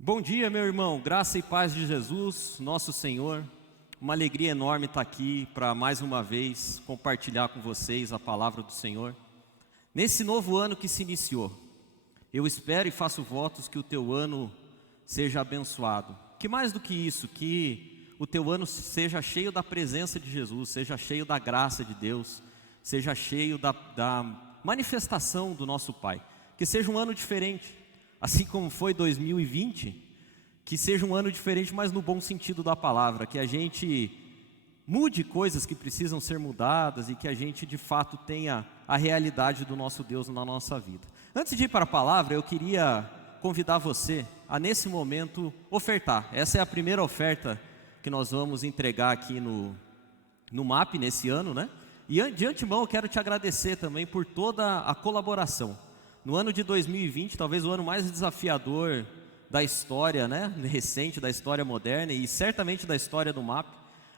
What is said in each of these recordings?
Bom dia, meu irmão, graça e paz de Jesus, nosso Senhor. Uma alegria enorme estar aqui para mais uma vez compartilhar com vocês a palavra do Senhor. Nesse novo ano que se iniciou, eu espero e faço votos que o teu ano seja abençoado. Que mais do que isso, que o teu ano seja cheio da presença de Jesus, seja cheio da graça de Deus, seja cheio da manifestação do nosso Pai. Que seja um ano diferente. Assim como foi 2020, que seja um ano diferente, mas no bom sentido da palavra, que a gente mude coisas que precisam ser mudadas e que a gente de fato tenha a realidade do nosso Deus na nossa vida. Antes de ir para a palavra, eu queria convidar você a nesse momento ofertar. Essa é a primeira oferta que nós vamos entregar aqui no MAP nesse ano, né? E de antemão eu quero te agradecer também por toda a colaboração. No ano de 2020, talvez o ano mais desafiador da história, né, recente, da história moderna e certamente da história do MAP,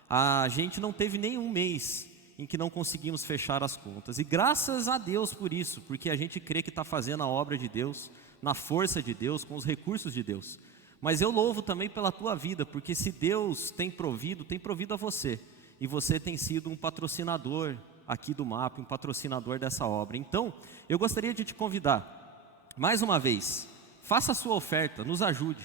a gente não teve nenhum mês em que não conseguimos fechar as contas. E graças a Deus por isso, porque a gente crê que está fazendo a obra de Deus, na força de Deus, com os recursos de Deus. Mas eu louvo também pela tua vida, porque se Deus tem provido a você. E você tem sido um patrocinador aqui do MAP, um patrocinador dessa obra. Então, eu gostaria de te convidar, mais uma vez, faça a sua oferta, nos ajude.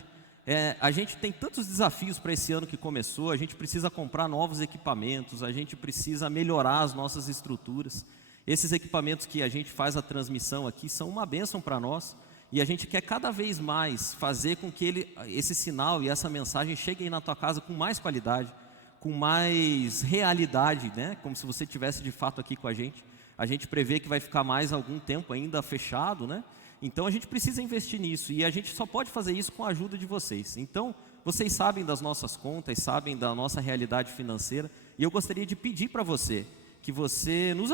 A gente tem tantos desafios para esse ano que começou, a gente precisa comprar novos equipamentos, a gente precisa melhorar as nossas estruturas. Esses equipamentos que a gente faz a transmissão aqui são uma bênção para nós, e a gente quer cada vez mais fazer com que esse sinal e essa mensagem cheguem na tua casa com mais qualidade, com mais realidade, né? Como se você estivesse de fato aqui com a gente. A gente prevê que vai ficar mais algum tempo ainda fechado, né? Então a gente precisa investir nisso e a gente só pode fazer isso com a ajuda de vocês. Então, vocês sabem das nossas contas, sabem da nossa realidade financeira e eu gostaria de pedir para você que você nos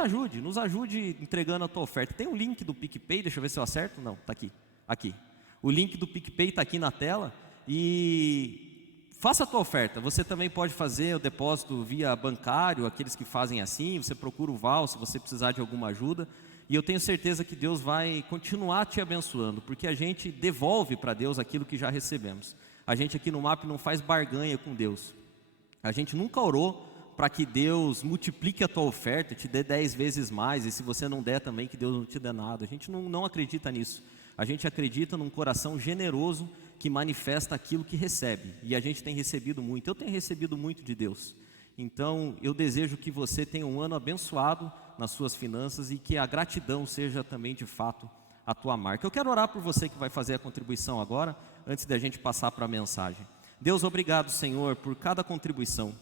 ajude entregando a tua oferta. Tem um link do PicPay, deixa eu ver se eu acerto. Não, está aqui. O link do PicPay está aqui na tela e faça a tua oferta. Você também pode fazer o depósito via bancário, aqueles que fazem assim, você procura o Val se você precisar de alguma ajuda. E eu tenho certeza que Deus vai continuar te abençoando, porque a gente devolve para Deus aquilo que já recebemos. A gente aqui no MAP não faz barganha com Deus. A gente nunca orou para que Deus multiplique a tua oferta, te dê 10 vezes mais, e se você não der também, que Deus não te dê nada. A gente não acredita nisso. A gente acredita num coração generoso que manifesta aquilo que recebe. E a gente tem recebido muito. Eu tenho recebido muito de Deus. Então, eu desejo que você tenha um ano abençoado nas suas finanças e que a gratidão seja também, de fato, a tua marca. Eu quero orar por você que vai fazer a contribuição agora, antes da gente passar para a mensagem. Deus, obrigado, Senhor, por cada contribuição.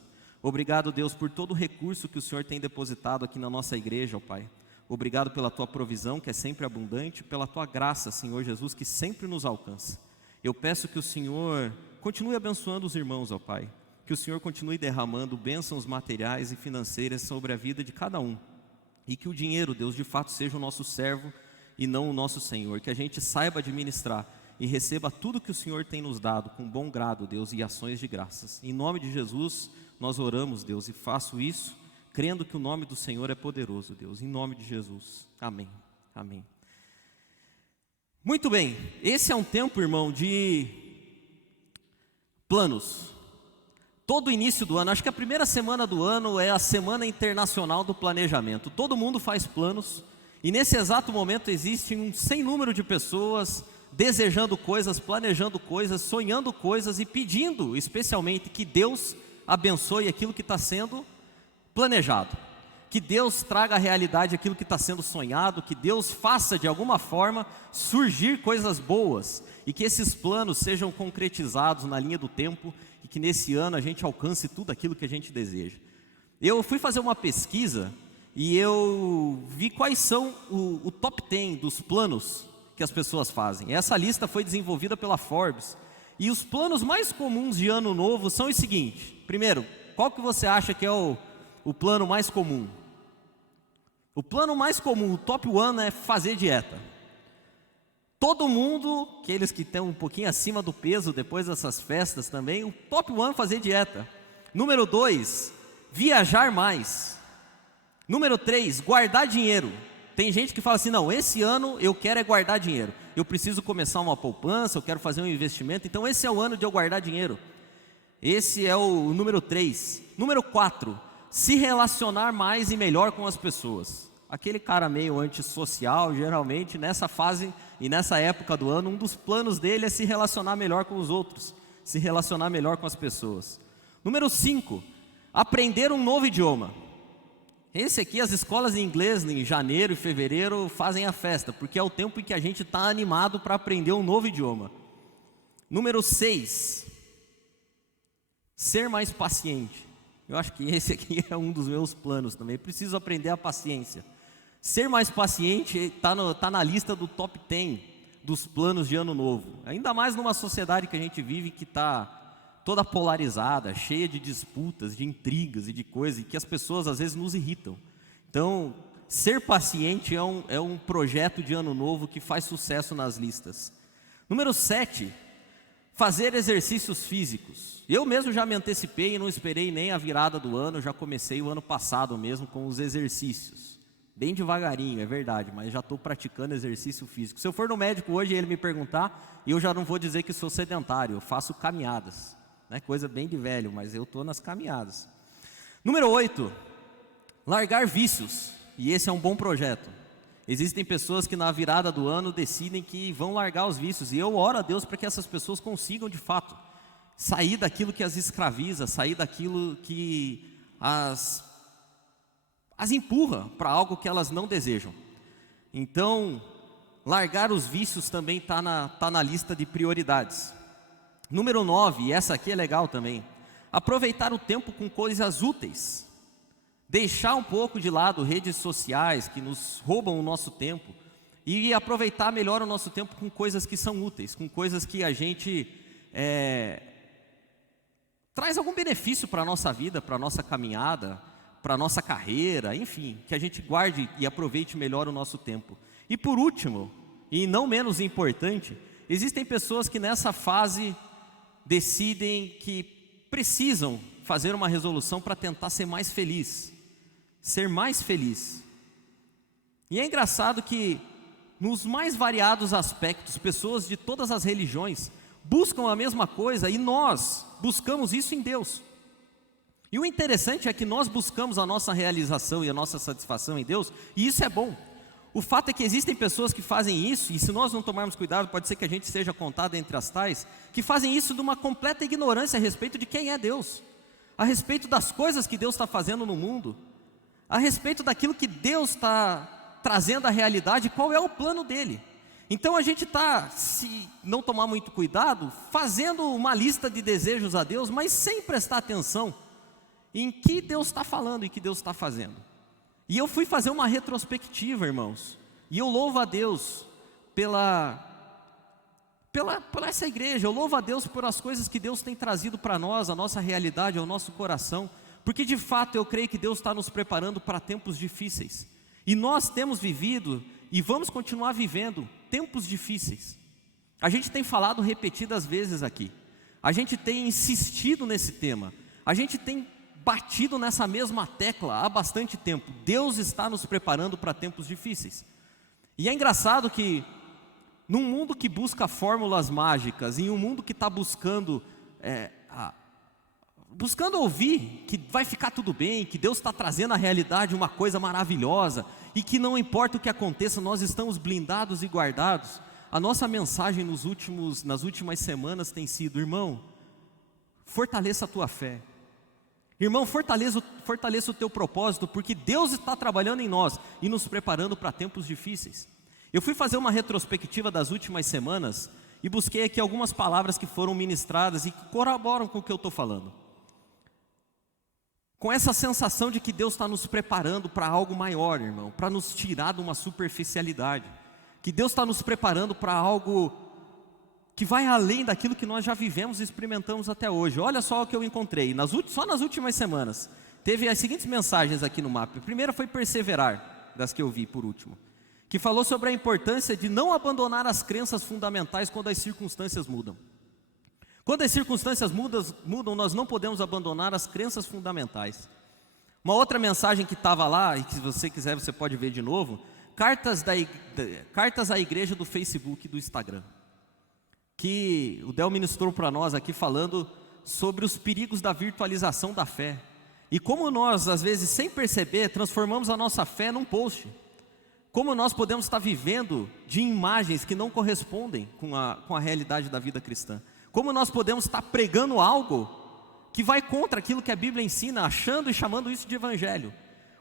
Obrigado, Deus, por todo o recurso que o Senhor tem depositado aqui na nossa igreja, ó Pai. Obrigado pela tua provisão, que é sempre abundante, pela tua graça, Senhor Jesus, que sempre nos alcança. Eu peço que o Senhor continue abençoando os irmãos, ó Pai. Que o Senhor continue derramando bênçãos materiais e financeiras sobre a vida de cada um. E que o dinheiro, Deus, de fato seja o nosso servo e não o nosso Senhor. Que a gente saiba administrar e receba tudo que o Senhor tem nos dado com bom grado, Deus, e ações de graças. Em nome de Jesus, nós oramos, Deus, e faço isso crendo que o nome do Senhor é poderoso, Deus. Em nome de Jesus. Amém. Amém. Muito bem, esse é um tempo, irmão, de planos. Todo início do ano, acho que a primeira semana do ano é a Semana Internacional do Planejamento. Todo mundo faz planos e nesse exato momento existe um sem número de pessoas desejando coisas, planejando coisas, sonhando coisas e pedindo especialmente que Deus abençoe aquilo que está sendo planejado. Que Deus traga à realidade aquilo que está sendo sonhado, que Deus faça de alguma forma surgir coisas boas e que esses planos sejam concretizados na linha do tempo e que nesse ano a gente alcance tudo aquilo que a gente deseja. Eu fui fazer uma pesquisa e eu vi quais são o top 10 dos planos que as pessoas fazem. Essa lista foi desenvolvida pela Forbes e os planos mais comuns de ano novo são os seguintes. Primeiro, qual que você acha que é o plano mais comum? O plano mais comum, o top 1 é fazer dieta. Todo mundo, aqueles que estão um pouquinho acima do peso depois dessas festas também, o top 1 é fazer dieta. Número 2, viajar mais. Número 3, guardar dinheiro. Tem gente que fala assim, não, esse ano eu quero é guardar dinheiro. eu preciso começar uma poupança, eu quero fazer um investimento. Então esse é o ano de eu guardar dinheiro. Esse é o número 3. Número 4, se relacionar mais e melhor com as pessoas. Aquele cara meio antissocial, geralmente nessa fase e nessa época do ano, um dos planos dele é se relacionar melhor com os outros, se relacionar melhor com as pessoas. Número 5, aprender um novo idioma. Esse aqui, as escolas de inglês em janeiro e fevereiro fazem a festa, porque é o tempo em que a gente está animado para aprender um novo idioma. Número 6, ser mais paciente. Eu acho que esse aqui é um dos meus planos também. Preciso aprender a paciência. Ser mais paciente está na lista do top 10 dos planos de ano novo. Ainda mais numa sociedade que a gente vive que está toda polarizada, cheia de disputas, de intrigas e de coisas, e que as pessoas às vezes nos irritam. Então, ser paciente é um projeto de ano novo que faz sucesso nas listas. Número 7, fazer exercícios físicos. Eu mesmo já me antecipei e não esperei nem a virada do ano, já comecei o ano passado mesmo com os exercícios. Bem devagarinho, é verdade, mas já estou praticando exercício físico. Se eu for no médico hoje e ele me perguntar, eu já não vou dizer que sou sedentário, eu faço caminhadas. Né? Coisa bem de velho, mas eu estou nas caminhadas. Número 8, largar vícios. E esse é um bom projeto. Existem pessoas que na virada do ano decidem que vão largar os vícios. E eu oro a Deus para que essas pessoas consigam de fato sair daquilo que as escraviza, sair daquilo que as empurra para algo que elas não desejam. Então, largar os vícios também está na lista de prioridades. Número 9, e essa aqui é legal também, aproveitar o tempo com coisas úteis. Deixar um pouco de lado redes sociais que nos roubam o nosso tempo e aproveitar melhor o nosso tempo com coisas que são úteis, com coisas que a gente traz algum benefício para a nossa vida, para a nossa caminhada, para a nossa carreira, enfim, que a gente guarde e aproveite melhor o nosso tempo. E por último, e não menos importante, existem pessoas que nessa fase decidem que precisam fazer uma resolução para tentar ser mais feliz. Ser mais feliz. E é engraçado que nos mais variados aspectos, pessoas de todas as religiões buscam a mesma coisa e nós buscamos isso em Deus. E o interessante é que nós buscamos a nossa realização e a nossa satisfação em Deus, e isso é bom. O fato é que existem pessoas que fazem isso, e se nós não tomarmos cuidado, pode ser que a gente seja contado entre as tais, que fazem isso de uma completa ignorância a respeito de quem é Deus, a respeito das coisas que Deus está fazendo no mundo, a respeito daquilo que Deus está trazendo à realidade, qual é o plano dele. Então a gente está, se não tomar muito cuidado, fazendo uma lista de desejos a Deus, mas sem prestar atenção em que Deus está falando e que Deus está fazendo. E eu fui fazer uma retrospectiva, irmãos, e eu louvo a Deus pela essa igreja, eu louvo a Deus por as coisas que Deus tem trazido para nós, a nossa realidade, ao nosso coração, porque de fato eu creio que Deus está nos preparando para tempos difíceis, e nós temos vivido e vamos continuar vivendo tempos difíceis. A gente tem falado repetidas vezes aqui, a gente tem insistido nesse tema, a gente tem batido nessa mesma tecla há bastante tempo. Deus está nos preparando para tempos difíceis. E é engraçado que num mundo que busca fórmulas mágicas, em um mundo que está buscando ouvir que vai ficar tudo bem, que Deus está trazendo à realidade uma coisa maravilhosa e que não importa o que aconteça, nós estamos blindados e guardados. A nossa mensagem nas últimas semanas tem sido: irmão, fortaleça a tua fé. Irmão, fortaleça o teu propósito, porque Deus está trabalhando em nós e nos preparando para tempos difíceis. Eu fui fazer uma retrospectiva das últimas semanas e busquei aqui algumas palavras que foram ministradas e que corroboram com o que eu estou falando. Com essa sensação de que Deus está nos preparando para algo maior, irmão, para nos tirar de uma superficialidade. Que Deus está nos preparando para algo que vai além daquilo que nós já vivemos e experimentamos até hoje. Olha só o que eu encontrei, só nas últimas semanas. Teve as seguintes mensagens aqui no mapa. A primeira foi perseverar, das que eu vi por último, que falou sobre a importância de não abandonar as crenças fundamentais quando as circunstâncias mudam. Quando as circunstâncias mudam, nós não podemos abandonar as crenças fundamentais. Uma outra mensagem que estava lá, e que se você quiser você pode ver de novo, cartas à igreja do Facebook e do Instagram, que o Del ministrou para nós aqui falando sobre os perigos da virtualização da fé. E como nós, às vezes, sem perceber, transformamos a nossa fé num post. Como nós podemos estar vivendo de imagens que não correspondem com a realidade da vida cristã. Como nós podemos estar pregando algo que vai contra aquilo que a Bíblia ensina, achando e chamando isso de evangelho.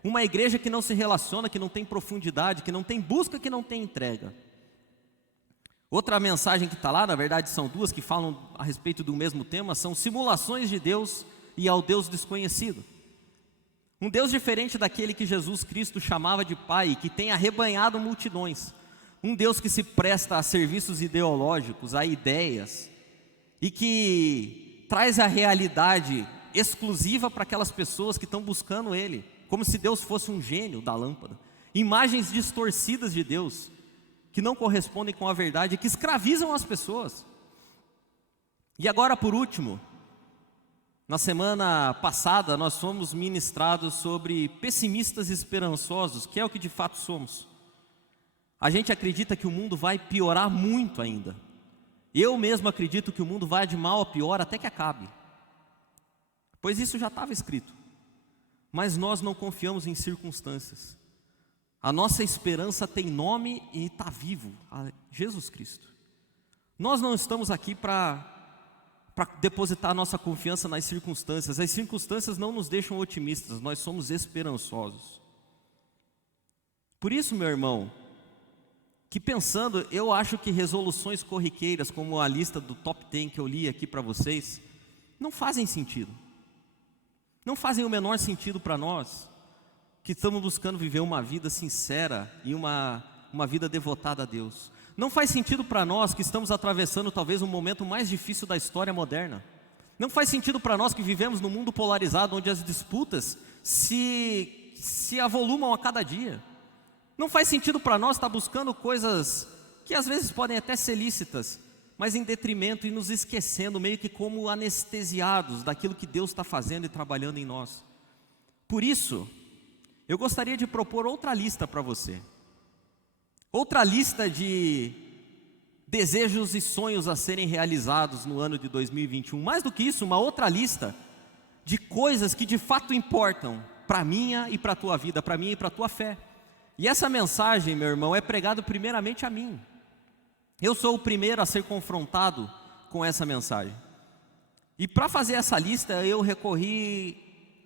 Uma igreja que não se relaciona, que não tem profundidade, que não tem busca, que não tem entrega. Outra mensagem que está lá, na verdade são duas que falam a respeito do mesmo tema, são simulações de Deus e ao Deus desconhecido. Um Deus diferente daquele que Jesus Cristo chamava de Pai, que tem arrebanhado multidões. Um Deus que se presta a serviços ideológicos, a ideias, e que traz a realidade exclusiva para aquelas pessoas que estão buscando Ele, como se Deus fosse um gênio da lâmpada. Imagens distorcidas de Deus, que não correspondem com a verdade, que escravizam as pessoas. E agora, por último, na semana passada nós fomos ministrados sobre pessimistas esperançosos, que é o que de fato somos. A gente acredita que o mundo vai piorar muito ainda. Eu mesmo acredito que o mundo vai de mal a pior até que acabe, pois isso já estava escrito. Mas nós não confiamos em circunstâncias. A nossa esperança tem nome e está vivo, Jesus Cristo. Nós não estamos aqui para depositar nossa confiança nas circunstâncias. As circunstâncias não nos deixam otimistas, nós somos esperançosos. Por isso, meu irmão, que pensando, eu acho que resoluções corriqueiras, como a lista do top 10 que eu li aqui para vocês, não fazem sentido. Não fazem o menor sentido para nós, que estamos buscando viver uma vida sincera e uma vida devotada a Deus. Não faz sentido para nós que estamos atravessando talvez um momento mais difícil da história moderna. Não faz sentido para nós que vivemos num mundo polarizado, onde as disputas se avolumam a cada dia. Não faz sentido para nós estar buscando coisas que às vezes podem até ser lícitas, mas em detrimento e nos esquecendo, meio que como anestesiados daquilo que Deus está fazendo e trabalhando em nós. Por isso, eu gostaria de propor outra lista para você. Outra lista de desejos e sonhos a serem realizados no ano de 2021. Mais do que isso, uma outra lista de coisas que de fato importam para a minha e para a tua vida, para a minha e para a tua fé. E essa mensagem, meu irmão, é pregada primeiramente a mim. Eu sou o primeiro a ser confrontado com essa mensagem. E para fazer essa lista, eu recorri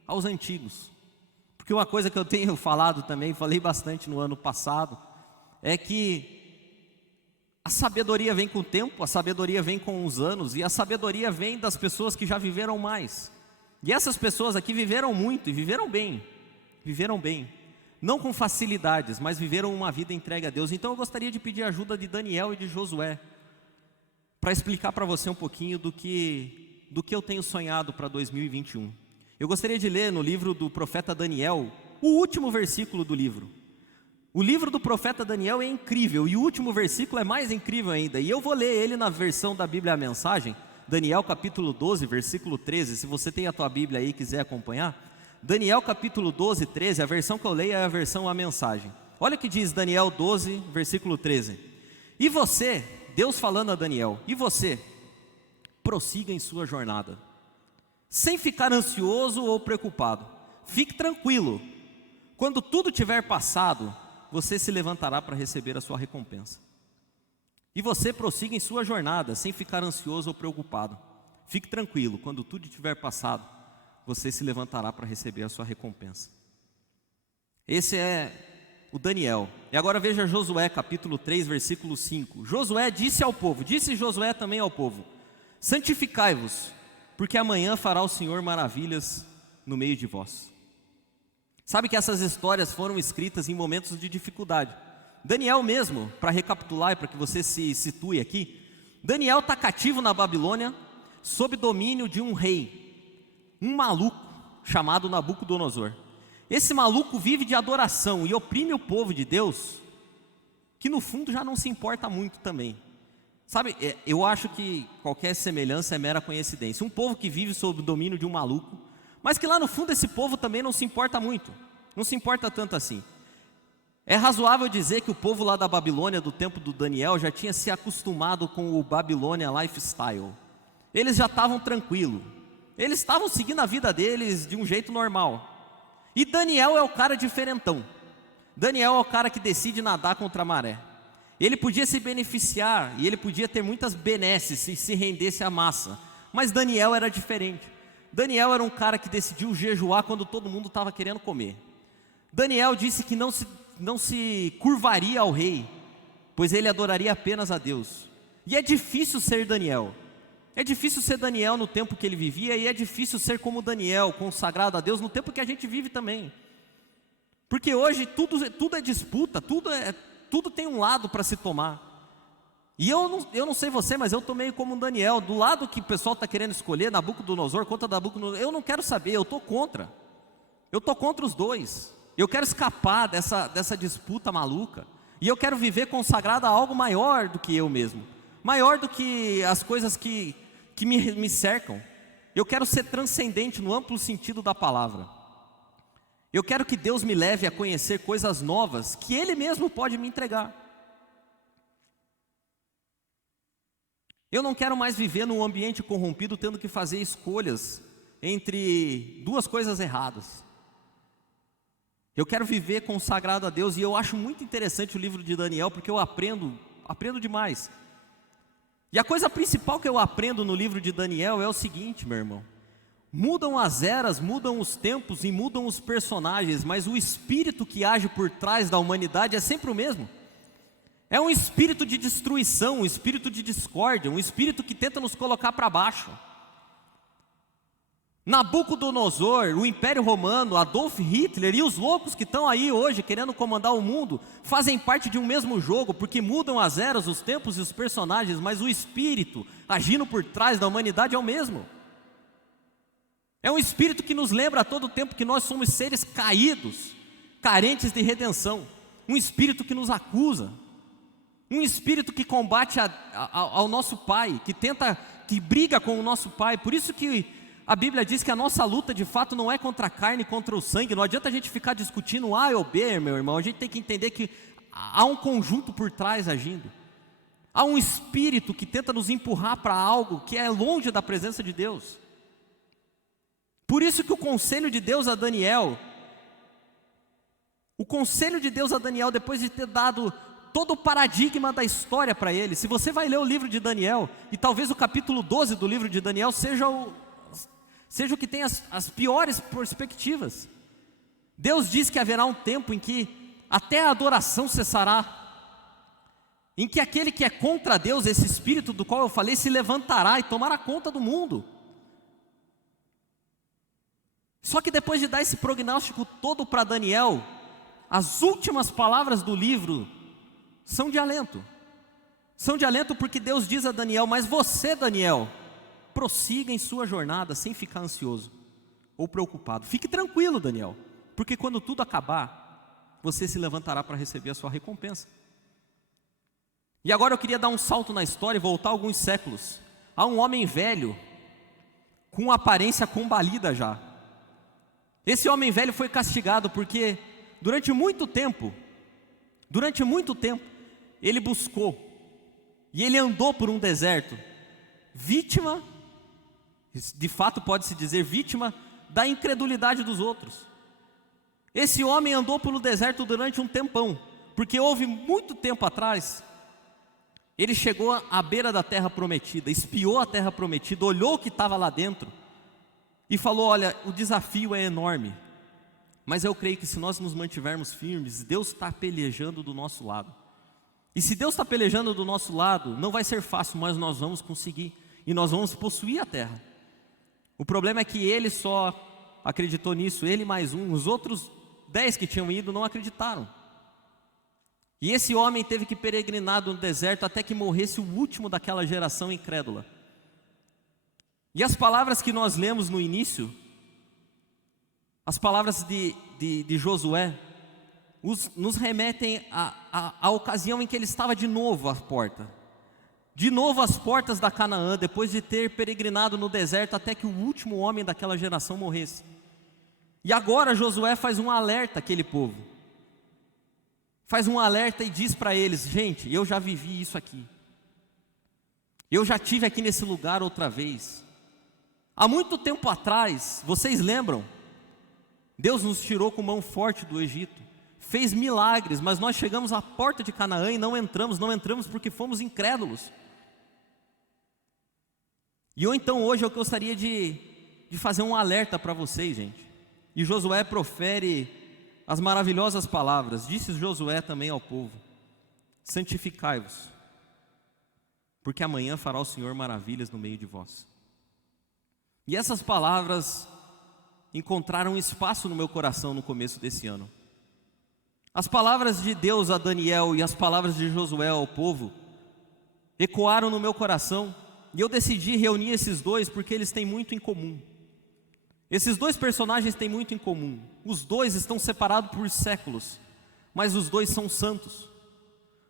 aos antigos. Porque uma coisa que eu tenho falado também, falei bastante no ano passado, é que a sabedoria vem com o tempo, a sabedoria vem com os anos, e a sabedoria vem das pessoas que já viveram mais. E essas pessoas aqui viveram muito e viveram bem. Não com facilidades, mas viveram uma vida entregue a Deus. Então eu gostaria de pedir a ajuda de Daniel e de Josué, para explicar para você um pouquinho do que eu tenho sonhado para 2021. Eu gostaria de ler no livro do profeta Daniel, o último versículo do livro. O livro do profeta Daniel é incrível, e o último versículo é mais incrível ainda. E eu vou ler ele na versão da Bíblia A Mensagem, Daniel capítulo 12, versículo 13. Se você tem a tua Bíblia aí e quiser acompanhar, Daniel capítulo 12, 13, a versão que eu leio é a versão A Mensagem. Olha o que diz Daniel 12, versículo 13. E você, Deus falando a Daniel, e você, prossiga em sua jornada, sem ficar ansioso ou preocupado. Fique tranquilo, quando tudo tiver passado, você se levantará para receber a sua recompensa. E você prossiga em sua jornada, sem ficar ansioso ou preocupado. Fique tranquilo, quando tudo tiver passado, você se levantará para receber a sua recompensa. Esse é o Daniel. E agora veja Josué capítulo 3, versículo 5. Josué disse ao povo, disse Josué também ao povo: santificai-vos, porque amanhã fará o Senhor maravilhas no meio de vós. Sabe que essas histórias foram escritas em momentos de dificuldade. Daniel mesmo, para recapitular e para que você se situe aqui, Daniel está cativo na Babilônia, sob domínio de um rei, um maluco chamado Nabucodonosor. Esse maluco vive de adoração e oprime o povo de Deus, que no fundo já não se importa muito também. Sabe, eu acho que qualquer semelhança é mera coincidência. Um povo que vive sob o domínio de um maluco, mas que lá no fundo esse povo também não se importa muito, não se importa tanto assim. É razoável dizer que o povo lá da Babilônia, do tempo do Daniel, já tinha se acostumado com o Babilônia lifestyle. Eles já estavam tranquilos. Eles estavam seguindo a vida deles de um jeito normal. E Daniel é o cara diferentão. Daniel é o cara que decide nadar contra a maré. Ele podia se beneficiar e ele podia ter muitas benesses se rendesse à massa. Mas Daniel era diferente. Daniel era um cara que decidiu jejuar quando todo mundo estava querendo comer. Daniel disse que não se curvaria ao rei, pois ele adoraria apenas a Deus. E é difícil ser Daniel. É difícil ser Daniel no tempo que ele vivia, e é difícil ser como Daniel, consagrado a Deus, no tempo que a gente vive também. Porque hoje tudo é disputa, tudo tem um lado para se tomar. E eu não sei você, mas eu estou meio como um Daniel, do lado que o pessoal está querendo escolher, Nabucodonosor contra Nabucodonosor, eu não quero saber, eu estou contra. Eu estou contra os dois. Eu quero escapar dessa disputa maluca. E eu quero viver consagrado a algo maior do que eu mesmo. Maior do que as coisas que me cercam. Eu quero ser transcendente no amplo sentido da palavra. Eu quero que Deus me leve a conhecer coisas novas que Ele mesmo pode me entregar. Eu não quero mais viver num ambiente corrompido tendo que fazer escolhas entre duas coisas erradas. Eu quero viver consagrado a Deus, e eu acho muito interessante o livro de Daniel, porque eu aprendo demais. E a coisa principal que eu aprendo no livro de Daniel é o seguinte, meu irmão: mudam as eras, mudam os tempos e mudam os personagens, mas o espírito que age por trás da humanidade é sempre o mesmo. É um espírito de destruição, um espírito de discórdia, um espírito que tenta nos colocar para baixo. Nabucodonosor, o Império Romano, Adolf Hitler e os loucos que estão aí hoje querendo comandar o mundo fazem parte de um mesmo jogo, porque mudam as eras, os tempos e os personagens, mas o espírito agindo por trás da humanidade é o mesmo. É um espírito que nos lembra a todo tempo que nós somos seres caídos, carentes de redenção. Um espírito que nos acusa, um espírito que combate ao nosso Pai, que briga com o nosso Pai. Por isso que a Bíblia diz que a nossa luta de fato não é contra a carne e contra o sangue. Não adianta a gente ficar discutindo A ou B, meu irmão. A gente tem que entender que há um conjunto por trás agindo. Há um espírito que tenta nos empurrar para algo que é longe da presença de Deus. Por isso que o conselho de Deus a Daniel, depois de ter dado todo o paradigma da história para ele, se você vai ler o livro de Daniel, e talvez o capítulo 12 do livro de Daniel seja o que tem as piores perspectivas. Deus diz que haverá um tempo em que até a adoração cessará, em que aquele que é contra Deus, esse espírito do qual eu falei, se levantará e tomará conta do mundo. Só que depois de dar esse prognóstico todo para Daniel, as últimas palavras do livro são de alento. São de alento porque Deus diz a Daniel: mas você, Daniel, prossiga em sua jornada sem ficar ansioso ou preocupado. Fique tranquilo, Daniel, porque quando tudo acabar, você se levantará para receber a sua recompensa. E agora eu queria dar um salto na história e voltar alguns séculos. Há um homem velho, com aparência combalida já. Esse homem velho foi castigado porque durante muito tempo, ele buscou e ele andou por um deserto, vítima, de fato pode-se dizer vítima, da incredulidade dos outros. Esse homem andou pelo deserto durante um tempão, porque houve muito tempo atrás, ele chegou à beira da terra prometida, espiou a terra prometida, olhou o que estava lá dentro, e falou: olha, o desafio é enorme, mas eu creio que se nós nos mantivermos firmes, Deus está pelejando do nosso lado. E se Deus está pelejando do nosso lado, não vai ser fácil, mas nós vamos conseguir, e nós vamos possuir a terra. O problema é que ele só acreditou nisso, ele mais um, os outros 10 que tinham ido não acreditaram. E esse homem teve que peregrinar no deserto até que morresse o último daquela geração incrédula. E as palavras que nós lemos no início, as palavras de Josué, nos remetem à ocasião em que ele estava de novo à porta. De novo às portas da Canaã, depois de ter peregrinado no deserto até que o último homem daquela geração morresse. E agora Josué faz um alerta àquele povo. faz um alerta e diz para eles: gente, eu já vivi isso aqui. Eu já tive aqui nesse lugar outra vez. Há muito tempo atrás, vocês lembram? Deus nos tirou com mão forte do Egito, fez milagres, mas nós chegamos à porta de Canaã e não entramos porque fomos incrédulos. E eu então hoje eu gostaria de fazer um alerta para vocês, gente. E Josué profere as maravilhosas palavras. Disse Josué também ao povo: santificai-vos, porque amanhã fará o Senhor maravilhas no meio de vós. E essas palavras encontraram espaço no meu coração no começo desse ano. As palavras de Deus a Daniel e as palavras de Josué ao povo ecoaram no meu coração, e eu decidi reunir esses dois porque eles têm muito em comum. Esses dois personagens têm muito em comum. Os dois estão separados por séculos, mas os dois são santos.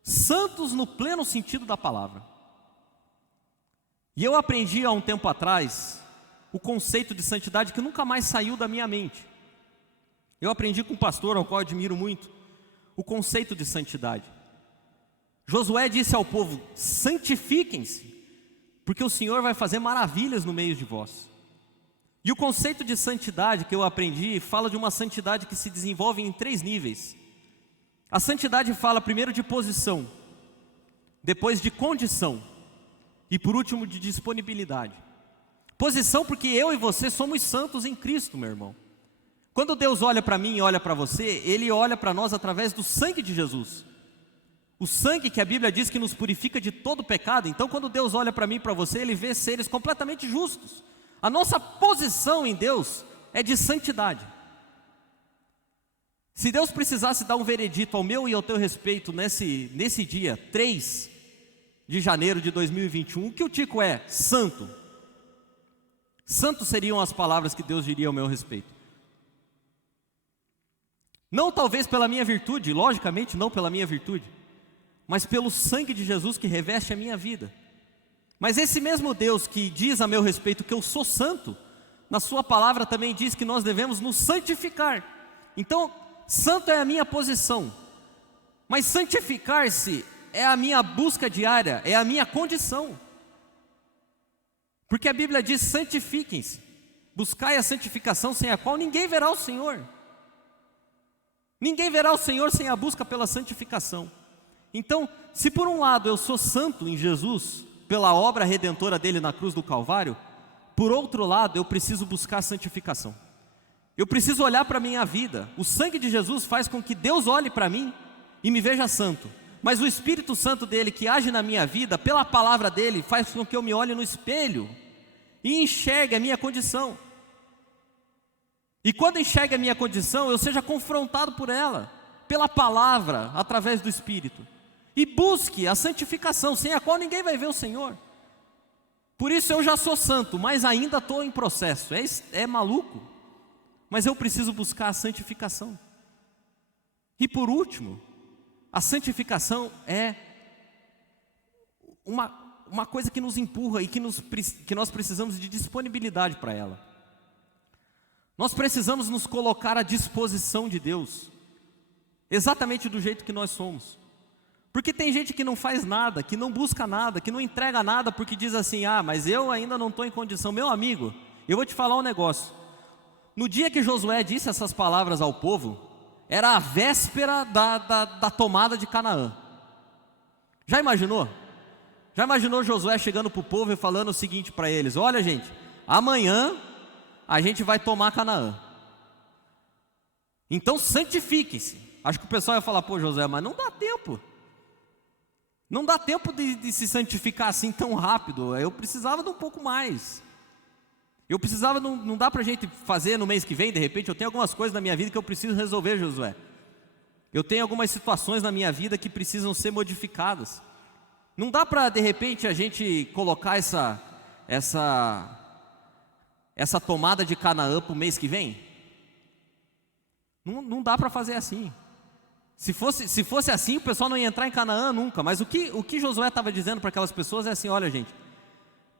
Santos no pleno sentido da palavra. E eu aprendi há um tempo atrás o conceito de santidade que nunca mais saiu da minha mente. Eu aprendi com um pastor ao qual eu admiro muito o conceito de santidade. Josué disse ao povo: santifiquem-se, porque o Senhor vai fazer maravilhas no meio de vós. E o conceito de santidade que eu aprendi fala de uma santidade que se desenvolve em 3 níveis. A santidade fala primeiro de posição, depois de condição e por último de disponibilidade. Posição, porque eu e você somos santos em Cristo, meu irmão. Quando Deus olha para mim e olha para você, Ele olha para nós através do sangue de Jesus. O sangue que a Bíblia diz que nos purifica de todo pecado. Então quando Deus olha para mim e para você, Ele vê seres completamente justos. A nossa posição em Deus é de santidade. Se Deus precisasse dar um veredito ao meu e ao teu respeito nesse dia 3 de janeiro de 2021, o que o tico é? Santo. Santos seriam as palavras que Deus diria ao meu respeito. Não talvez pela minha virtude, logicamente não pela minha virtude, mas pelo sangue de Jesus que reveste a minha vida. Mas esse mesmo Deus que diz a meu respeito que eu sou santo, na sua palavra também diz que nós devemos nos santificar. Então, santo é a minha posição, mas santificar-se é a minha busca diária, é a minha condição. Porque a Bíblia diz: santifiquem-se, buscai a santificação sem a qual ninguém verá o Senhor. Ninguém verá o Senhor sem a busca pela santificação. Então, se por um lado eu sou santo em Jesus, pela obra redentora dele na cruz do Calvário, por outro lado eu preciso buscar a santificação. Eu preciso olhar para a minha vida. O sangue de Jesus faz com que Deus olhe para mim e me veja santo. Mas o Espírito Santo dele que age na minha vida, pela palavra dele, faz com que eu me olhe no espelho e enxergue a minha condição. E quando enxergue a minha condição, eu seja confrontado por ela, pela palavra, através do Espírito. E busque a santificação, sem a qual ninguém vai ver o Senhor. Por isso eu já sou santo, mas ainda estou em processo. É maluco, mas eu preciso buscar a santificação. E por último, a santificação é uma coisa que nos empurra e que nós precisamos de disponibilidade para ela. Nós precisamos nos colocar à disposição de Deus, exatamente do jeito que nós somos. Porque tem gente que não faz nada, que não busca nada, que não entrega nada, porque diz assim: ah, mas eu ainda não estou em condição. Meu amigo, eu vou te falar um negócio. No dia que Josué disse essas palavras ao povo, era a véspera da tomada de Canaã. Já imaginou? Já imaginou Josué chegando para o povo e falando o seguinte para eles: olha gente, amanhã a gente vai tomar Canaã, então santifiquem-se. Acho que o pessoal ia falar: pô Josué, mas não dá tempo. Não dá tempo de se santificar assim tão rápido. Eu precisava de um pouco mais. Eu precisava, não dá para a gente fazer no mês que vem. De repente eu tenho algumas coisas na minha vida que eu preciso resolver, Josué. Eu tenho algumas situações na minha vida que precisam ser modificadas. Não dá para de repente a gente colocar essa tomada de Canaã para o mês que vem? Não dá para fazer assim. Se fosse assim, o pessoal não ia entrar em Canaã nunca. Mas o que Josué estava dizendo para aquelas pessoas é assim: olha gente,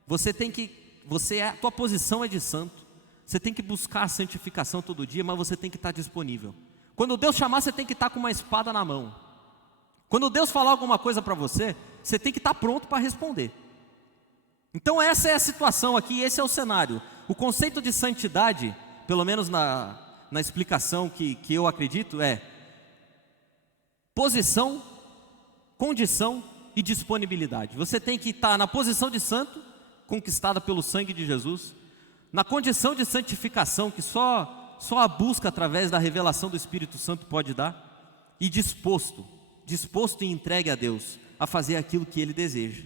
a tua posição é de santo. Você tem que buscar a santificação todo dia, mas você tem que estar disponível. Quando Deus chamar, você tem que estar com uma espada na mão. Quando Deus falar alguma coisa para você, você tem que estar pronto para responder. Então essa é a situação aqui, esse é o cenário. O conceito de santidade, pelo menos na explicação que eu acredito, é posição, condição e disponibilidade. Você tem que estar na posição de santo, conquistada pelo sangue de Jesus, na condição de santificação, que só a busca através da revelação do Espírito Santo pode dar, e disposto e entregue a Deus, a fazer aquilo que Ele deseja.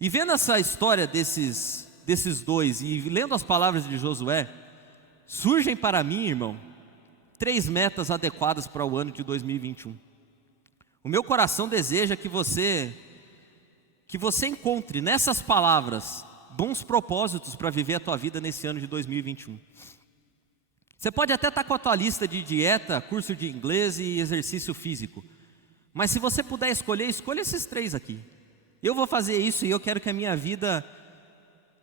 E vendo essa história desses dois, e lendo as palavras de Josué, surgem para mim, irmão, 3 metas adequadas para o ano de 2021. O meu coração deseja que você encontre nessas palavras bons propósitos para viver a tua vida nesse ano de 2021. Você pode até estar com a tua lista de dieta, curso de inglês e exercício físico, mas se você puder escolher, escolha esses 3 aqui. Eu vou fazer isso e eu quero que a minha vida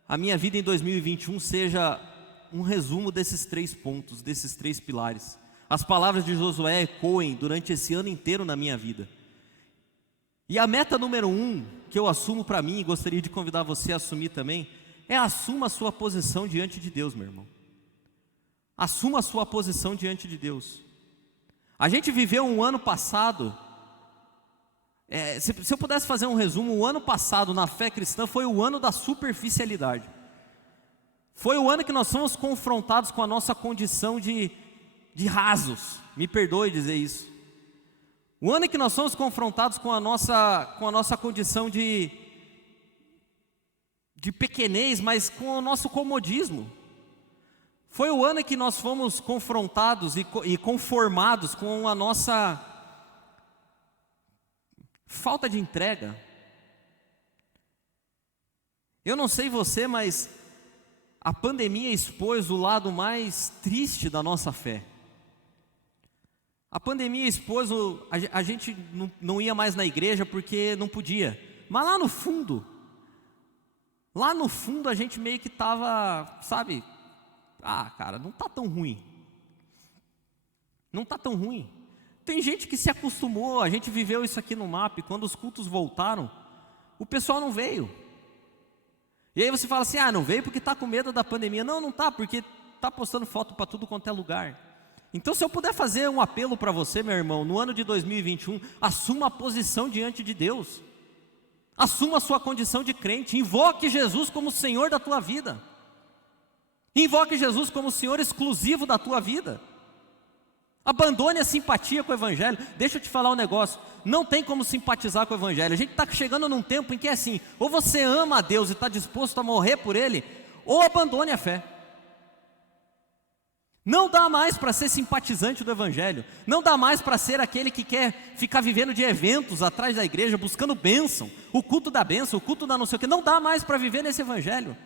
em 2021 seja um resumo desses 3 pontos, desses 3 pilares. As palavras de Josué ecoem durante esse ano inteiro na minha vida. E a meta número 1, que eu assumo para mim, e gostaria de convidar você a assumir também, é assuma a sua posição diante de Deus, meu irmão. Assuma a sua posição diante de Deus. A gente viveu um ano passado, se eu pudesse fazer um resumo, o ano passado na fé cristã foi o ano da superficialidade. Foi o ano que nós fomos confrontados com a nossa condição de rasos, me perdoe dizer isso. O ano em que nós somos confrontados com a nossa condição de pequenez, mas com o nosso comodismo. Foi o ano em que nós fomos confrontados e conformados com a nossa falta de entrega. Eu não sei você, mas a pandemia expôs o lado mais triste da nossa fé. A pandemia expôs, a gente não ia mais na igreja porque não podia. Mas lá no fundo a gente meio que estava, sabe, cara, não está tão ruim. Não está tão ruim. Tem gente que se acostumou, a gente viveu isso aqui no MAP, quando os cultos voltaram, o pessoal não veio. E aí você fala assim, não veio porque está com medo da pandemia. Não está, porque está postando foto para tudo quanto é lugar. Então, se eu puder fazer um apelo para você, meu irmão, no ano de 2021, assuma a posição diante de Deus. Assuma a sua condição de crente, invoque Jesus como Senhor da tua vida. Invoque Jesus como Senhor exclusivo da tua vida. Abandone a simpatia com o Evangelho. Deixa eu te falar um negócio, não tem como simpatizar com o Evangelho. A gente está chegando num tempo em que é assim, ou você ama a Deus e está disposto a morrer por Ele, ou abandone a fé. Não dá mais para ser simpatizante do Evangelho. Não dá mais para ser aquele que quer ficar vivendo de eventos atrás da igreja, buscando bênção, o culto da bênção, o culto da não sei o que. Não dá mais para viver nesse Evangelho.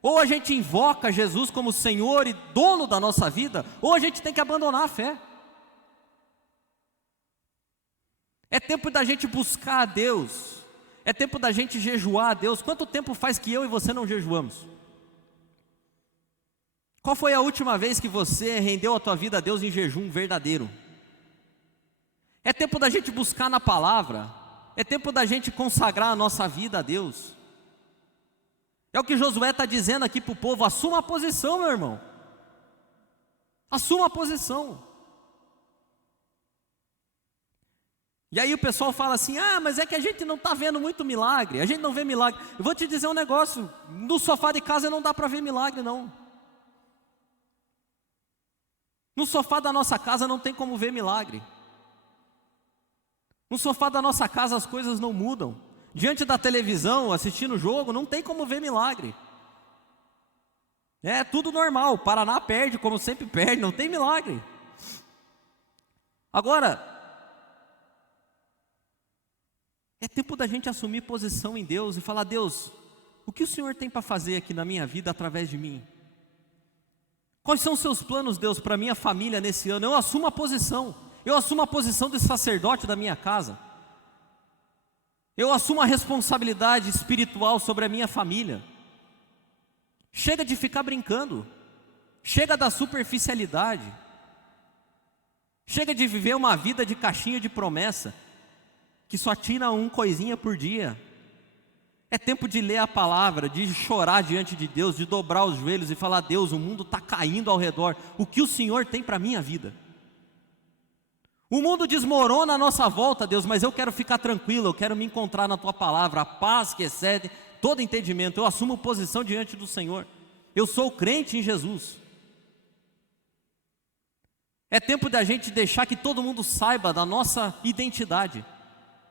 Ou a gente invoca Jesus como Senhor e dono da nossa vida, ou a gente tem que abandonar a fé. É tempo da gente buscar a Deus. É tempo da gente jejuar a Deus. Quanto tempo faz que eu e você não jejuamos? Qual foi a última vez que você rendeu a tua vida a Deus em jejum verdadeiro? É tempo da gente buscar na palavra. É tempo da gente consagrar a nossa vida a Deus. É o que Josué está dizendo aqui para o povo, assuma a posição, meu irmão. Assuma a posição. E aí o pessoal fala assim, mas é que a gente não está vendo muito milagre, a gente não vê milagre. Eu vou te dizer um negócio, no sofá de casa não dá para ver milagre não. No sofá da nossa casa não tem como ver milagre. No sofá da nossa casa as coisas não mudam. Diante da televisão, assistindo o jogo, não tem como ver milagre. É tudo normal, o Paraná perde como sempre perde, não tem milagre. Agora, é tempo da gente assumir posição em Deus e falar, Deus, o que o Senhor tem para fazer aqui na minha vida através de mim? Quais são os seus planos, Deus, para a minha família nesse ano? Eu assumo a posição. Eu assumo a posição de sacerdote da minha casa. Eu assumo a responsabilidade espiritual sobre a minha família. Chega de ficar brincando. Chega da superficialidade. Chega de viver uma vida de caixinha de promessa. que só tira uma coisinha por dia. É tempo de ler a palavra, de chorar diante de Deus, de dobrar os joelhos e falar: Deus, o mundo está caindo ao redor, o que o Senhor tem para a minha vida? O mundo desmorona à nossa volta, Deus, mas eu quero ficar tranquilo, eu quero me encontrar na Tua palavra, a paz que excede todo entendimento. Eu assumo posição diante do Senhor, eu sou crente em Jesus. É tempo da gente deixar que todo mundo saiba da nossa identidade.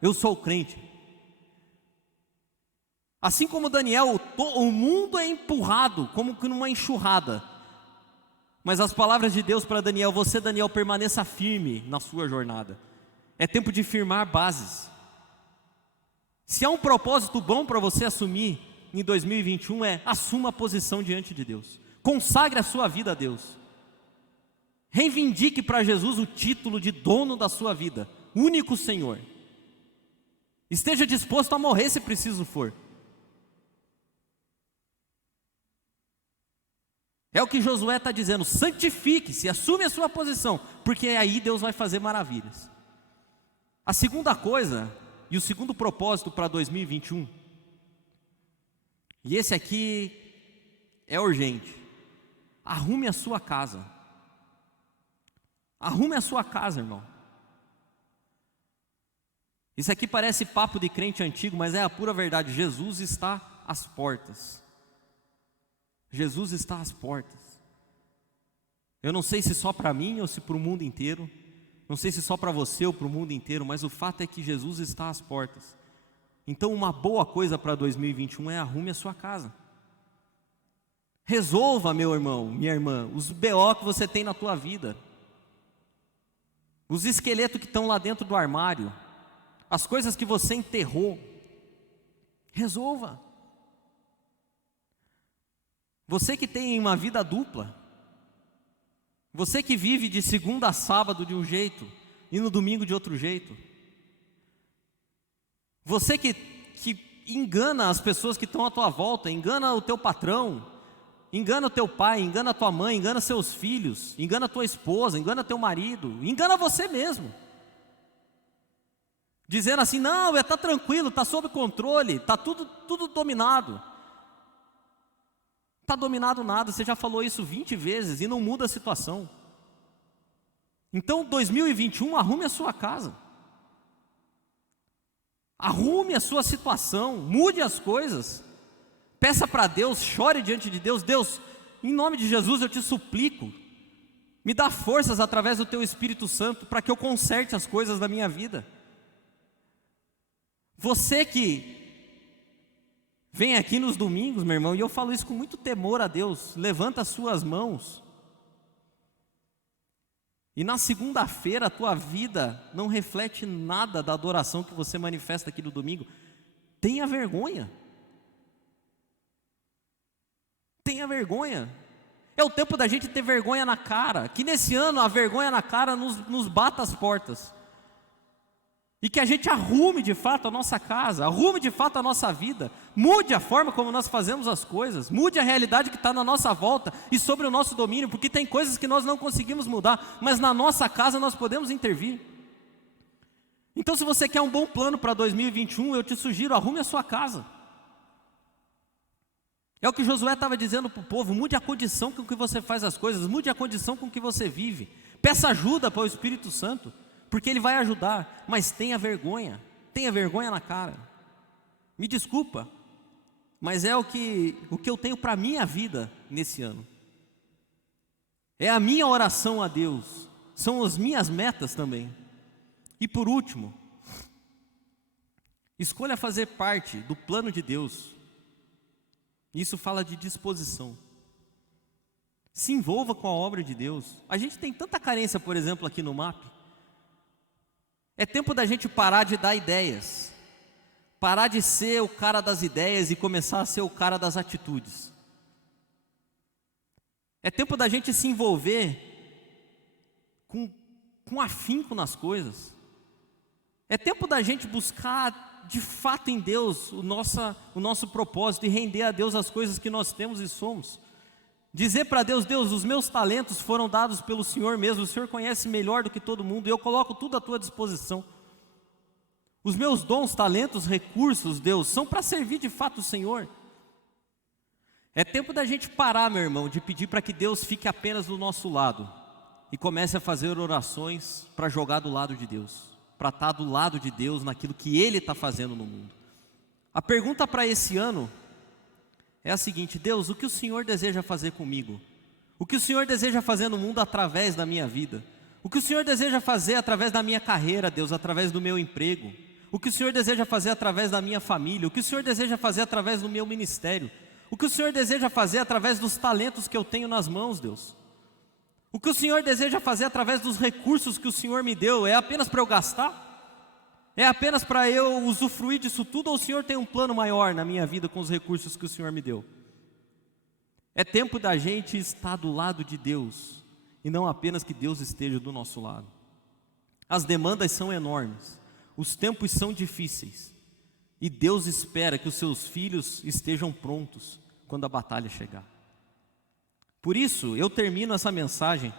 Eu sou crente. Assim como Daniel, o mundo é empurrado como que numa enxurrada. Mas as palavras de Deus para Daniel: você, Daniel, permaneça firme na sua jornada. É tempo de firmar bases. Se há um propósito bom para você assumir em 2021, assuma a posição diante de Deus. Consagre a sua vida a Deus. Reivindique para Jesus o título de dono da sua vida, único Senhor. Esteja disposto a morrer se preciso for. É o que Josué está dizendo: santifique-se, assume a sua posição, porque aí Deus vai fazer maravilhas. A segunda coisa, e o segundo propósito para 2021, e esse aqui é urgente: arrume a sua casa. Arrume a sua casa, irmão. Isso aqui parece papo de crente antigo, mas é a pura verdade. Jesus está às portas. Jesus está às portas. Eu não sei se só para mim ou se para o mundo inteiro, não sei se só para você ou para o mundo inteiro, mas o fato é que Jesus está às portas. Então uma boa coisa para 2021 é: arrume a sua casa. Resolva, meu irmão, minha irmã, os BO que você tem na tua vida, os esqueletos que estão lá dentro do armário, as coisas que você enterrou. Resolva. Você que tem uma vida dupla, você que vive de segunda a sábado de um jeito e no domingo de outro jeito, você que engana as pessoas que estão à tua volta, engana o teu patrão, engana o teu pai, engana a tua mãe, engana seus filhos, engana a tua esposa, engana teu marido, engana você mesmo, dizendo assim: não, está tranquilo, está sob controle, está tudo dominado. Está dominado nada, você já falou isso 20 vezes e não muda a situação. Então 2021, arrume a sua casa, arrume a sua situação, mude as coisas, peça para Deus, chore diante de Deus: Deus, em nome de Jesus eu te suplico, me dá forças através do teu Espírito Santo para que eu conserte as coisas da minha vida. Você que vem aqui nos domingos, meu irmão, e eu falo isso com muito temor a Deus, levanta as suas mãos, e na segunda-feira a tua vida não reflete nada da adoração que você manifesta aqui no domingo. Tenha vergonha. Tenha vergonha. É o tempo da gente ter vergonha na cara, que nesse ano a vergonha na cara nos bata as portas, e que a gente arrume de fato a nossa casa, arrume de fato a nossa vida, mude a forma como nós fazemos as coisas, mude a realidade que está na nossa volta e sobre o nosso domínio, porque tem coisas que nós não conseguimos mudar, mas na nossa casa nós podemos intervir. Então, se você quer um bom plano para 2021, eu te sugiro: arrume a sua casa. É o que Josué estava dizendo para o povo: mude a condição com que você faz as coisas, mude a condição com que você vive, peça ajuda para o Espírito Santo, porque Ele vai ajudar, mas tenha vergonha na cara. Me desculpa, mas é o que eu tenho para a minha vida nesse ano. É a minha oração a Deus, são as minhas metas também. E por último, escolha fazer parte do plano de Deus. Isso fala de disposição. Se envolva com a obra de Deus. A gente tem tanta carência, por exemplo, aqui no MAP. É tempo da gente parar de dar ideias, parar de ser o cara das ideias e começar a ser o cara das atitudes. É tempo da gente se envolver com afinco nas coisas. É tempo da gente buscar de fato em Deus o nosso propósito e render a Deus as coisas que nós temos e somos. Dizer para Deus: Deus, os meus talentos foram dados pelo Senhor mesmo, o Senhor conhece melhor do que todo mundo, e eu coloco tudo à tua disposição. Os meus dons, talentos, recursos, Deus, são para servir de fato o Senhor. É tempo da gente parar, meu irmão, de pedir para que Deus fique apenas do nosso lado e comece a fazer orações para jogar do lado de Deus, para estar do lado de Deus naquilo que Ele está fazendo no mundo. A pergunta para esse ano é a seguinte: Deus, o que o Senhor deseja fazer comigo? O que o Senhor deseja fazer no mundo através da minha vida? O que o Senhor deseja fazer através da minha carreira, Deus, através do meu emprego? O que o Senhor deseja fazer através da minha família? O que o Senhor deseja fazer através do meu ministério? O que o Senhor deseja fazer através dos talentos que eu tenho nas mãos, Deus? O que o Senhor deseja fazer através dos recursos que o Senhor me deu? É apenas para eu gastar? É apenas para eu usufruir disso tudo? Ou o Senhor tem um plano maior na minha vida com os recursos que o Senhor me deu? É tempo da gente estar do lado de Deus e não apenas que Deus esteja do nosso lado. As demandas são enormes, os tempos são difíceis e Deus espera que os seus filhos estejam prontos quando a batalha chegar. Por isso, eu termino essa mensagem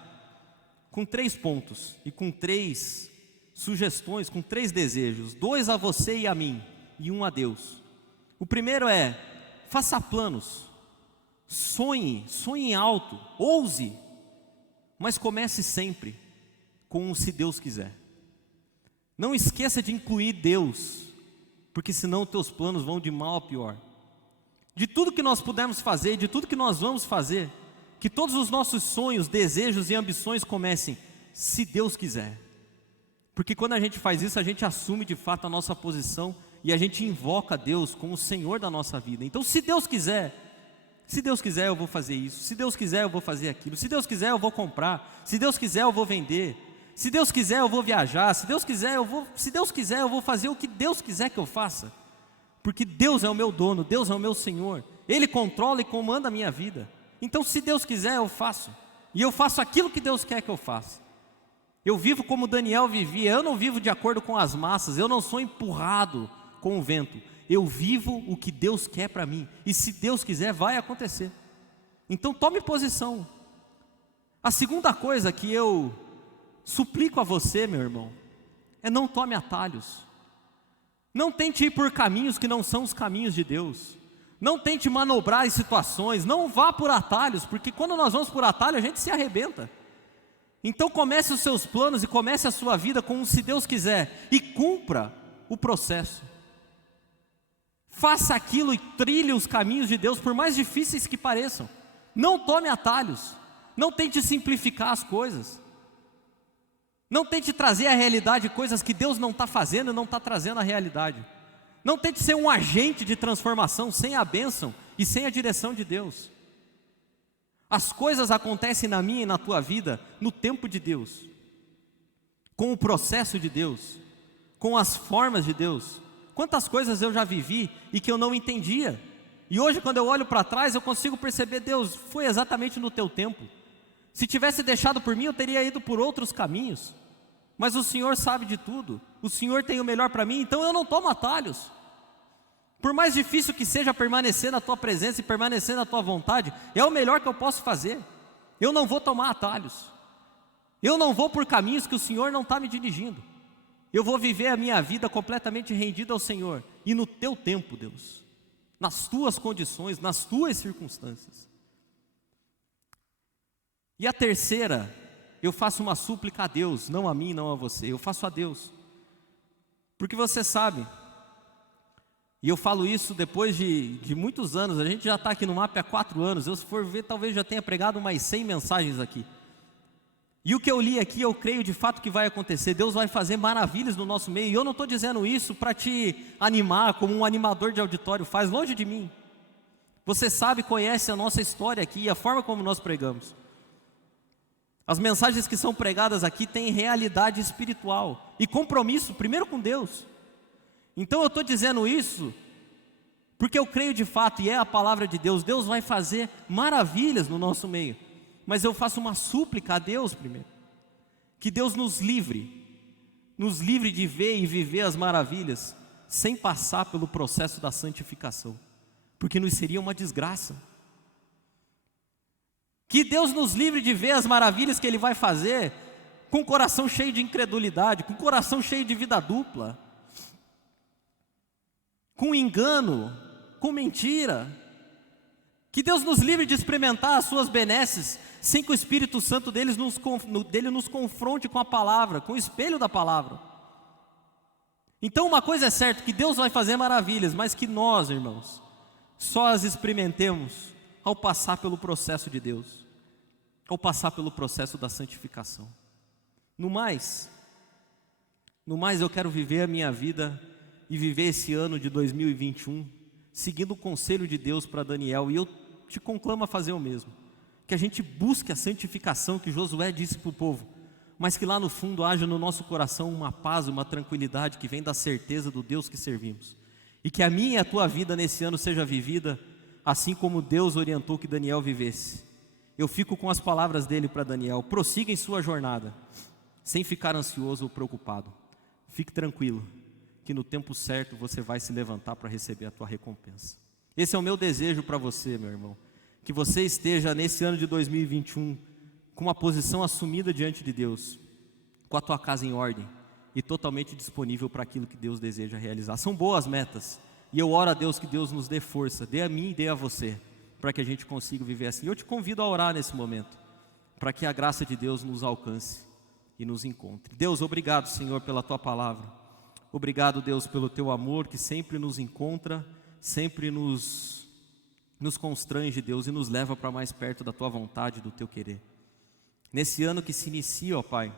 com 3 pontos e com 3 sugestões, com 3 desejos, 2 a você e a mim, e 1 a Deus. O primeiro é: faça planos, sonhe alto, ouse, mas comece sempre com um "se Deus quiser". Não esqueça de incluir Deus, porque senão os teus planos vão de mal a pior. De tudo que nós pudermos fazer, de tudo que nós vamos fazer, que todos os nossos sonhos, desejos e ambições comecem "se Deus quiser". Porque quando a gente faz isso, a gente assume de fato a nossa posição e a gente invoca Deus como o Senhor da nossa vida. Então, se Deus quiser eu vou fazer isso. Se Deus quiser eu vou fazer aquilo. Se Deus quiser eu vou comprar. Se Deus quiser eu vou vender. Se Deus quiser eu vou viajar. Se Deus quiser eu vou fazer o que Deus quiser que eu faça. Porque Deus é o meu dono, Deus é o meu Senhor. Ele controla e comanda a minha vida. Então, se Deus quiser eu faço. E eu faço aquilo que Deus quer que eu faça. Eu vivo como Daniel vivia. Eu não vivo de acordo com as massas. Eu não sou empurrado com o vento. Eu vivo o que Deus quer para mim. E se Deus quiser, vai acontecer. Então tome posição. A segunda coisa que eu suplico a você, meu irmão, é: não tome atalhos. Não tente ir por caminhos que não são os caminhos de Deus. Não tente manobrar em situações. Não vá por atalhos, porque quando nós vamos por atalho, a gente se arrebenta. Então comece os seus planos e comece a sua vida com um "se Deus quiser", e cumpra o processo. Faça aquilo e trilhe os caminhos de Deus, por mais difíceis que pareçam. Não tome atalhos. Não tente simplificar as coisas. Não tente trazer à realidade coisas que Deus não está fazendo e não está trazendo à realidade. Não tente ser um agente de transformação sem a bênção e sem a direção de Deus. As coisas acontecem na minha e na tua vida no tempo de Deus, com o processo de Deus, com as formas de Deus. Quantas coisas eu já vivi e que eu não entendia, e hoje quando eu olho para trás eu consigo perceber: Deus, foi exatamente no teu tempo. Se tivesse deixado por mim, eu teria ido por outros caminhos, mas o Senhor sabe de tudo, o Senhor tem o melhor para mim, então eu não tomo atalhos. Por mais difícil que seja permanecer na tua presença e permanecer na tua vontade, é o melhor que eu posso fazer. Eu não vou tomar atalhos. Eu não vou por caminhos que o Senhor não está me dirigindo. Eu vou viver a minha vida completamente rendida ao Senhor. E no teu tempo, Deus. Nas tuas condições, nas tuas circunstâncias. E a terceira, eu faço uma súplica a Deus, não a mim, não a você. Eu faço a Deus. Porque você sabe, e eu falo isso depois de muitos anos, a gente já está aqui no MAP há 4 anos, eu se for ver, talvez já tenha pregado mais 100 mensagens aqui. E o que eu li aqui, eu creio de fato que vai acontecer. Deus vai fazer maravilhas no nosso meio, e eu não estou dizendo isso para te animar, como um animador de auditório faz, longe de mim. Você sabe, conhece a nossa história aqui, e a forma como nós pregamos. As mensagens que são pregadas aqui têm realidade espiritual, e compromisso, primeiro com Deus. Então eu estou dizendo isso porque eu creio de fato, e é a palavra de Deus. Deus vai fazer maravilhas no nosso meio, mas eu faço uma súplica a Deus primeiro, que Deus nos livre de ver e viver as maravilhas sem passar pelo processo da santificação, porque nos seria uma desgraça. Que Deus nos livre de ver as maravilhas que Ele vai fazer com o coração cheio de incredulidade, com o coração cheio de vida dupla. com engano, com mentira. Que Deus nos livre de experimentar as suas benesses, sem que o Espírito Santo dele nos confronte com a palavra, com o espelho da palavra. Então uma coisa é certa, que Deus vai fazer maravilhas, mas que nós, irmãos, só as experimentemos ao passar pelo processo de Deus, ao passar pelo processo da santificação. No mais eu quero viver a minha vida e viver esse ano de 2021, seguindo o conselho de Deus para Daniel, e eu te conclamo a fazer o mesmo, que a gente busque a santificação que Josué disse para o povo, mas que lá no fundo haja no nosso coração uma paz, uma tranquilidade que vem da certeza do Deus que servimos, e que a minha e a tua vida nesse ano seja vivida assim como Deus orientou que Daniel vivesse. Eu fico com as palavras dele para Daniel: prossiga em sua jornada, sem ficar ansioso ou preocupado. Fique tranquilo, que no tempo certo você vai se levantar para receber a tua recompensa. Esse é o meu desejo para você, meu irmão, que você esteja nesse ano de 2021 com uma posição assumida diante de Deus, com a tua casa em ordem e totalmente disponível para aquilo que Deus deseja realizar. São boas metas, e eu oro a Deus que Deus nos dê força, dê a mim e dê a você, para que a gente consiga viver assim. Eu te convido a orar nesse momento, para que a graça de Deus nos alcance e nos encontre. Deus, obrigado, Senhor, pela tua palavra. Obrigado, Deus, pelo teu amor que sempre nos encontra, sempre nos constrange, Deus, e nos leva para mais perto da tua vontade, do teu querer. Nesse ano que se inicia, ó Pai,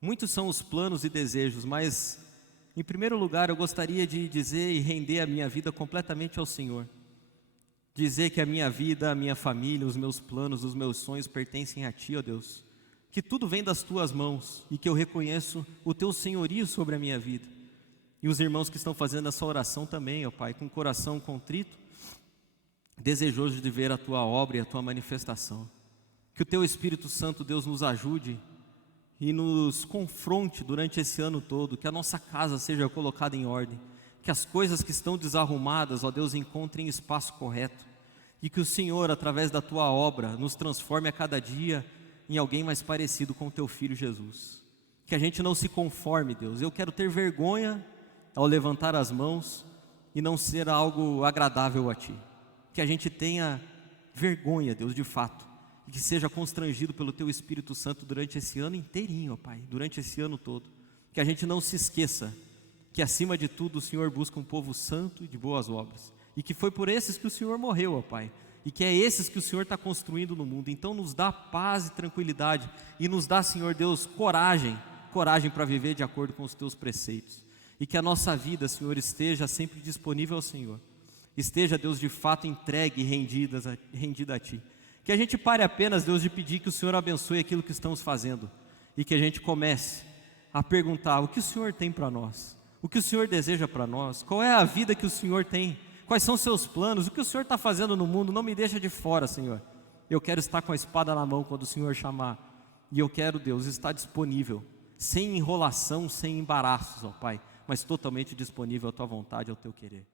muitos são os planos e desejos, mas em primeiro lugar eu gostaria de dizer e render a minha vida completamente ao Senhor. Dizer que a minha vida, a minha família, os meus planos, os meus sonhos pertencem a Ti, ó Deus. Que tudo vem das Tuas mãos e que eu reconheço o Teu senhorio sobre a minha vida. E os irmãos que estão fazendo essa oração também, ó Pai, com o coração contrito, desejoso de ver a Tua obra e a Tua manifestação. Que o Teu Espírito Santo, Deus, nos ajude e nos confronte durante esse ano todo, que a nossa casa seja colocada em ordem, que as coisas que estão desarrumadas, ó Deus, encontrem espaço correto, e que o Senhor, através da Tua obra, nos transforme a cada dia em alguém mais parecido com o Teu Filho Jesus. Que a gente não se conforme, Deus. Eu quero ter vergonha ao levantar as mãos e não ser algo agradável a Ti. Que a gente tenha vergonha, Deus, de fato, e que seja constrangido pelo Teu Espírito Santo durante esse ano inteirinho, ó Pai, durante esse ano todo. Que a gente não se esqueça que acima de tudo o Senhor busca um povo santo e de boas obras, e que foi por esses que o Senhor morreu, ó Pai, e que é esses que o Senhor está construindo no mundo. Então nos dá paz e tranquilidade, e nos dá, Senhor Deus, coragem para viver de acordo com os Teus preceitos, e que a nossa vida, Senhor, esteja sempre disponível ao Senhor, esteja, Deus, de fato entregue e rendida a Ti. Que a gente pare apenas, Deus, de pedir que o Senhor abençoe aquilo que estamos fazendo, e que a gente comece a perguntar: o que o Senhor tem para nós? O que o Senhor deseja para nós? Qual é a vida que o Senhor tem? Quais são os seus planos? O que o Senhor está fazendo no mundo? Não me deixa de fora, Senhor. Eu quero estar com a espada na mão quando o Senhor chamar. E eu quero, Deus, estar disponível, sem enrolação, sem embaraços, ó Pai, mas totalmente disponível à Tua vontade, ao Teu querer.